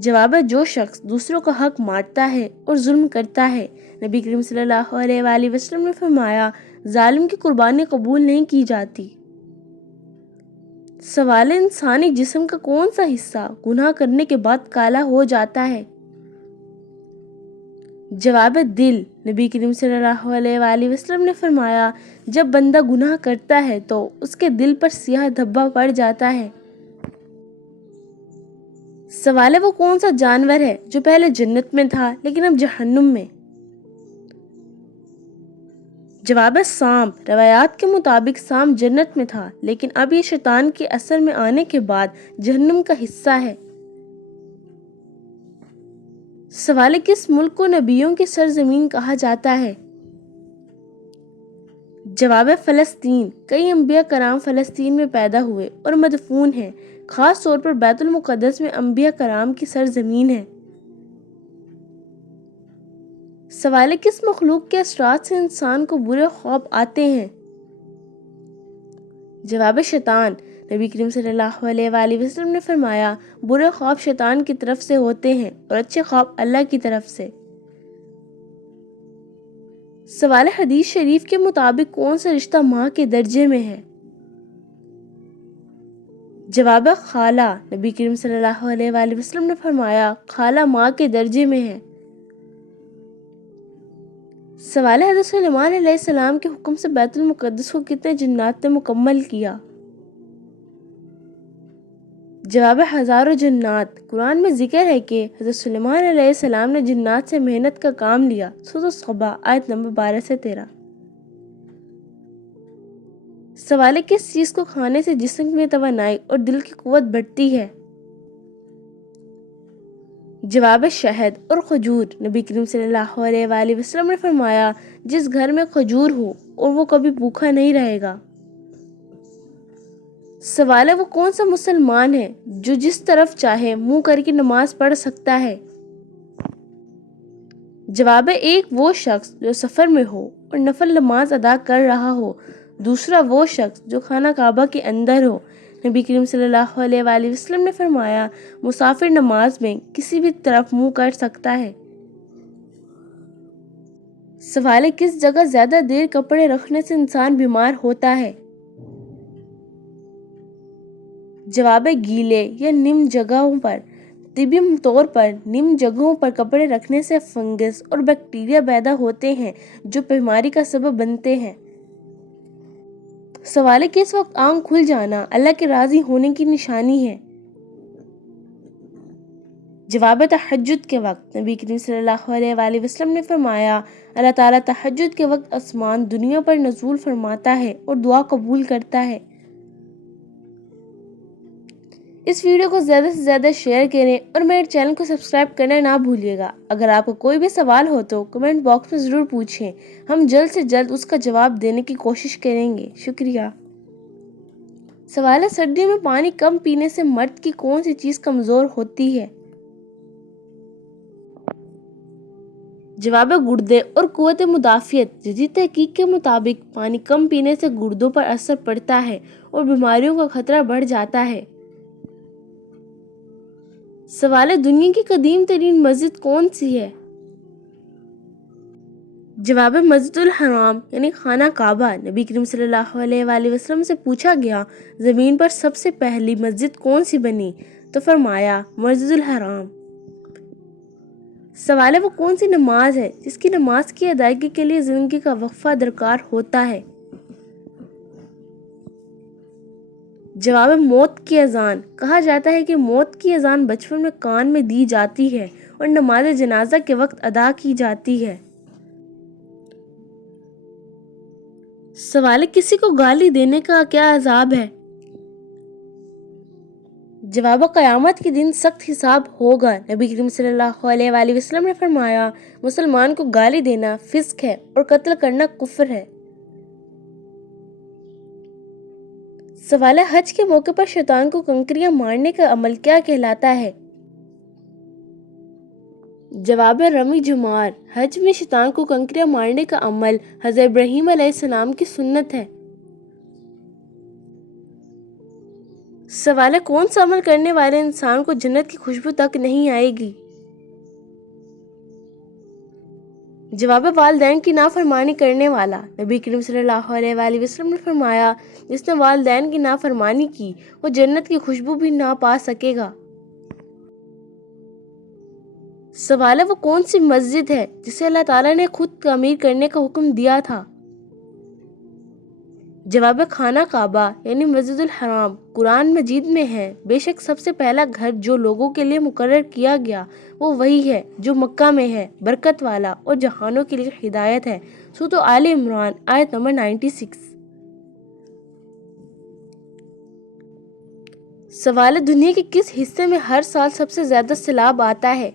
جواب ہے جو شخص دوسروں کا حق مارتا ہے اور ظلم کرتا ہے، نبی کریم صلی اللہ علیہ وآلہ وسلم نے فرمایا ظالم کی قربانی قبول نہیں کی جاتی۔ سوال ہے انسانی جسم کا کون سا حصہ گناہ کرنے کے بعد کالا ہو جاتا ہے؟ جواب ہے دل، نبی کریم صلی اللہ علیہ وآلہ وسلم نے فرمایا جب بندہ گناہ کرتا ہے تو اس کے دل پر سیاہ دھبا پڑ جاتا ہے۔ سوال ہے وہ کون سا جانور ہے جو پہلے جنت میں تھا لیکن اب جہنم میں؟ جواب ہے سانپ، روایات کے مطابق سانپ جنت میں تھا لیکن اب یہ شیطان کے اثر میں آنے کے بعد جہنم کا حصہ ہے۔ سوال ہے کس ملک کو نبیوں کی سرزمین کہا جاتا ہے؟ جواب ہے فلسطین، کئی انبیاء کرام فلسطین میں پیدا ہوئے اور مدفون ہیں، خاص طور پر بیت المقدس میں انبیاء کرام کی سرزمین ہے۔ سوال ہے کس مخلوق کے اثرات سے انسان کو برے خواب آتے ہیں؟ جواب ہے شیطان، نبی کریم صلی اللہ علیہ وآلہ وسلم نے فرمایا برے خواب شیطان کی طرف سے ہوتے ہیں اور اچھے خواب اللہ کی طرف سے۔ سوال ہے حدیث شریف کے مطابق کون سا رشتہ ماں کے درجے میں ہے؟ جواب ہے خالہ، نبی کریم صلی اللہ علیہ وآلہ وسلم نے فرمایا خالہ ماں کے درجے میں ہے۔ سوال ہے حضرت سلیمان علیہ السلام کے حکم سے بیت المقدس کو کتنے جنات نے مکمل کیا؟ جواب ہے ہزاروں جنات، قرآن میں ذکر ہے کہ حضرت سلیمان علیہ السلام نے جنات سے محنت کا کام لیا، سورۃ الصبا آیت نمبر 12 سے 13۔ سوال ہے کس چیز کو کھانے سے جسم میں توانائی اور دل کی قوت بڑھتی ہے؟ جواب ہے شہد اور کھجور، نبی کریم صلی اللہ علیہ وآلہ وسلم نے فرمایا جس گھر میں کھجور ہو اور وہ کبھی بھوکا نہیں رہے گا۔ سوال ہے وہ کون سا مسلمان ہے جو جس طرف چاہے منہ کر کے نماز پڑھ سکتا ہے؟ جواب ہے ایک وہ شخص جو سفر میں ہو اور نفل نماز ادا کر رہا ہو، دوسرا وہ شخص جو خانہ کعبہ کے اندر ہو۔ نبی کریم صلی اللہ علیہ وآلہ وسلم نے فرمایا مسافر نماز میں کسی بھی طرف منہ کر سکتا ہے۔ سوال ہے کس جگہ زیادہ دیر کپڑے رکھنے سے انسان بیمار ہوتا ہے؟ جواب ہے گیلے یا نم جگہوں پر، طبی طور پر نم جگہوں پر کپڑے رکھنے سے فنگس اور بیکٹیریا پیدا ہوتے ہیں جو بیماری کا سبب بنتے ہیں۔ سوال ہے کس وقت آنکھ کھل جانا اللہ کے راضی ہونے کی نشانی ہے؟ جواب ہے تہجد کے وقت، نبی کریم صلی اللہ علیہ وآلہ وسلم نے فرمایا اللہ تعالیٰ تہجد کے وقت آسمان دنیا پر نزول فرماتا ہے اور دعا قبول کرتا ہے۔ اس ویڈیو کو زیادہ سے زیادہ شیئر کریں اور میرے چینل کو سبسکرائب کرنا نہ بھولیے گا۔ اگر آپ کو کوئی بھی سوال ہو تو کمنٹ باکس میں ضرور پوچھیں، ہم جلد سے جلد اس کا جواب دینے کی کوشش کریں گے۔ شکریہ۔ سوال ہے سردیوں میں پانی کم پینے سے مرد کی کون سی چیز کمزور ہوتی ہے؟ جواب ہے گردے اور قوت مدافعت۔ جدید تحقیق کے مطابق پانی کم پینے سے گردوں پر اثر پڑتا ہے اور بیماریوں کا خطرہ بڑھ جاتا ہے۔ سوال ہے دنیا کی قدیم ترین مسجد کون سی ہے؟ جواب ہے مسجد الحرام یعنی خانہ کعبہ۔ نبی کریم صلی اللہ علیہ وآلہ وسلم سے پوچھا گیا زمین پر سب سے پہلی مسجد کون سی بنی تو فرمایا مسجد الحرام۔ سوال ہے وہ کون سی نماز ہے جس کی نماز کی ادائیگی کے لیے زندگی کا وقفہ درکار ہوتا ہے؟ جواب ہے موت کی اذان۔ کہا جاتا ہے کہ موت کی اذان بچپن میں کان میں دی جاتی ہے اور نماز جنازہ کے وقت ادا کی جاتی ہے۔ سوال ہے کسی کو گالی دینے کا کیا عذاب ہے؟ جواب قیامت کے دن سخت حساب ہوگا۔ نبی کریم صلی اللہ علیہ وآلہ وسلم نے فرمایا مسلمان کو گالی دینا فسق ہے اور قتل کرنا کفر ہے۔ سوال ہے حج کے موقع پر شیطان کو کنکریاں مارنے کا عمل کیا کہلاتا ہے؟ جواب ہے رمی جمار۔ حج میں شیطان کو کنکریاں مارنے کا عمل حضرت ابراہیم علیہ السلام کی سنت ہے۔ سوال ہے کون سا عمل کرنے والے انسان کو جنت کی خوشبو تک نہیں آئے گی؟ جواب ہے والدین کی نافرمانی کرنے والا۔ نبی کریم صلی اللہ علیہ وآلہ وسلم نے فرمایا جس نے والدین کی نافرمانی کی وہ جنت کی خوشبو بھی نہ پا سکے گا۔ سوال ہے وہ کون سی مسجد ہے جسے اللہ تعالیٰ نے خود تعمیر کرنے کا حکم دیا تھا؟ جواب ہے خانہ کعبہ یعنی مسجد الحرام۔ قرآن مجید میں ہے بے شک سب سے پہلا گھر جو لوگوں کے لیے مقرر کیا گیا وہ وہی ہے جو مکہ میں ہے، برکت والا اور جہانوں کے لیے ہدایت ہے۔ سورۃ آل عمران آیت نمبر 96۔ سوال ہے دنیا کے کس حصے میں ہر سال سب سے زیادہ سیلاب آتا ہے؟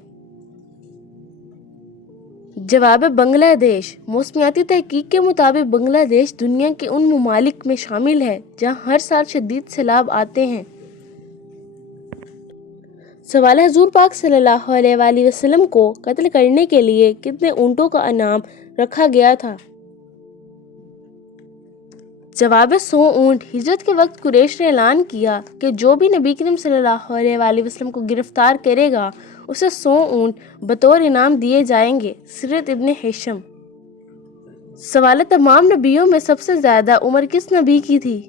جواب ہے بنگلہ دیش۔ موسمیاتی تحقیق کے مطابق بنگلہ دیش دنیا کے ان ممالک میں شامل ہے جہاں ہر سال شدید سیلاب آتے ہیں۔ سوال ہے حضور پاک صلی اللہ علیہ وآلہ وسلم کو قتل کرنے کے لیے کتنے اونٹوں کا انعام رکھا گیا تھا؟ جواب ہے 100 اونٹ۔ ہجرت کے وقت قریش نے اعلان کیا کہ جو بھی نبی کریم صلی اللہ علیہ وآلہ وسلم کو گرفتار کرے گا اسے 100 اونٹ بطور انعام دیے جائیں گے۔ سیرت ابن ہشام۔ سوال ہے تمام نبیوں میں سب سے زیادہ عمر کس نبی کی تھی؟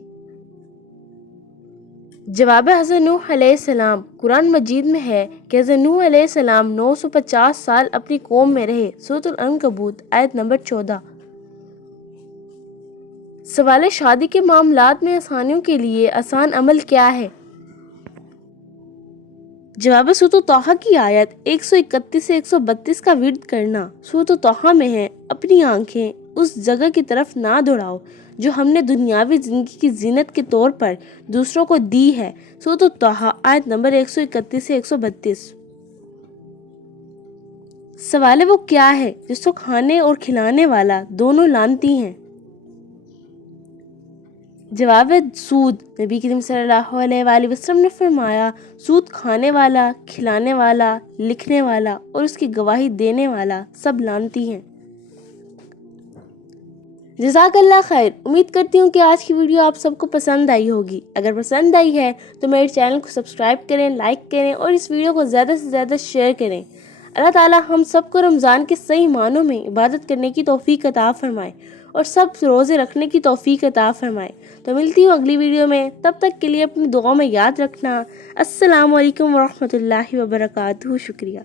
جواب ہے حضرت نوح علیہ السلام۔ قرآن مجید میں ہے کہ حضرت نوح علیہ السلام 950 سال اپنی قوم میں رہے۔ سورۃ العنکبوت آیت نمبر 14۔ سوال ہے شادی کے معاملات میں آسانیوں کے لیے آسان عمل کیا ہے؟ جواب ہے سورۃ طٰہٰ کی آیت 131 سے 132 کا ورد کرنا۔ سورۃ طٰہٰ میں ہے اپنی آنکھیں اس جگہ کی طرف نہ دوڑاؤ جو ہم نے دنیاوی زندگی کی زینت کے طور پر دوسروں کو دی ہے۔ سورۃ طٰہٰ آیت نمبر 131 سے 132۔ سوال ہے وہ کیا ہے جس کو کھانے اور کھلانے والا دونوں لعنتی ہیں؟ جواب ہے سود۔ نبی کریم صلی اللہ علیہ وآلہ وسلم نے فرمایا سود کھانے والا، کھلانے والا، لکھنے والا اور اس کی گواہی دینے والا سب لعنتی ہیں۔ جزاک اللہ خیر۔ امید کرتی ہوں کہ آج کی ویڈیو آپ سب کو پسند آئی ہوگی۔ اگر پسند آئی ہے تو میرے چینل کو سبسکرائب کریں، لائک کریں اور اس ویڈیو کو زیادہ سے زیادہ شیئر کریں۔ اللہ تعالیٰ ہم سب کو رمضان کے صحیح معنوں میں عبادت کرنے کی توفیق عطا فرمائے اور سب روزے رکھنے کی توفیق عطا فرمائے۔ تو ملتی ہوں اگلی ویڈیو میں، تب تک کے لیے اپنی دعاؤں میں یاد رکھنا۔ السلام علیکم ورحمۃ اللہ وبرکاتہ۔ شکریہ۔